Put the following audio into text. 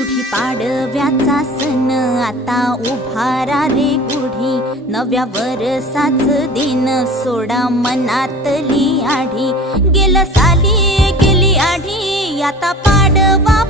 गुढी पाडव्याचा सण आता उभारा रे गुढी, नव्या वरसाच दिन सोडा मनातली आढी। गेलं साली गेली आढी, आता पाडवा